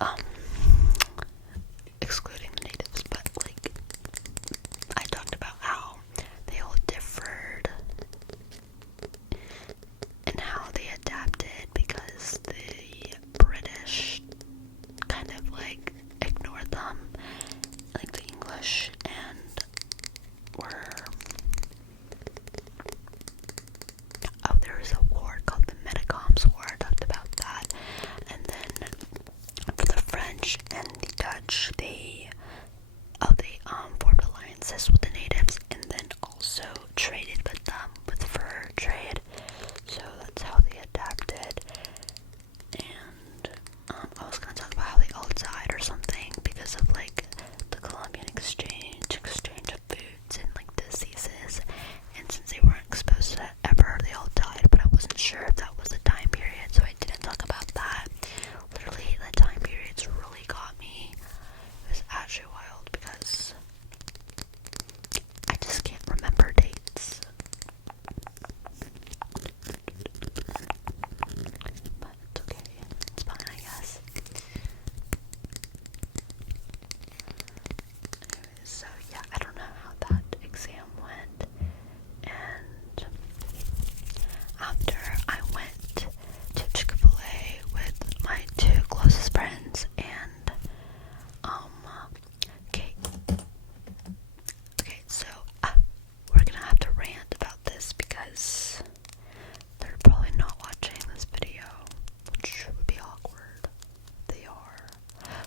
um, excluding the natives, but like, I talked about how they all differed and how they adapted because the British kind of like ignored them, like the English, and were, there was a war called the Metacoms War. I talked about that. And then for the French and the Dutch, they formed alliances with the natives and then also traded with them with fur trade. So that's how they adapted. And I was gonna talk about how they all died or something because of like the Columbian exchange of foods and like diseases. And since they weren't exposed to that ever, they all died. But I wasn't sure if that was a time period, so I didn't talk about that. Literally, the time periods really got me. It was actually wild because I just can't remember dates. But it's okay. It's fine, I guess. Anyways, so yeah, I don't know how that exam went. And after I went to Chick-fil-A with my two closest friends and okay, so we're gonna have to rant about this because they're probably not watching this video, which would be awkward. They are,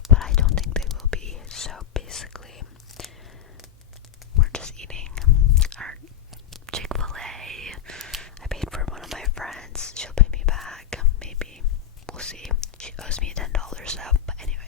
but I don't think they will be. So basically, we're just eating our Chick-fil-A. I paid for one of my friends. She'll pay me back. Maybe. We'll see. She owes me $10 though. But anyways.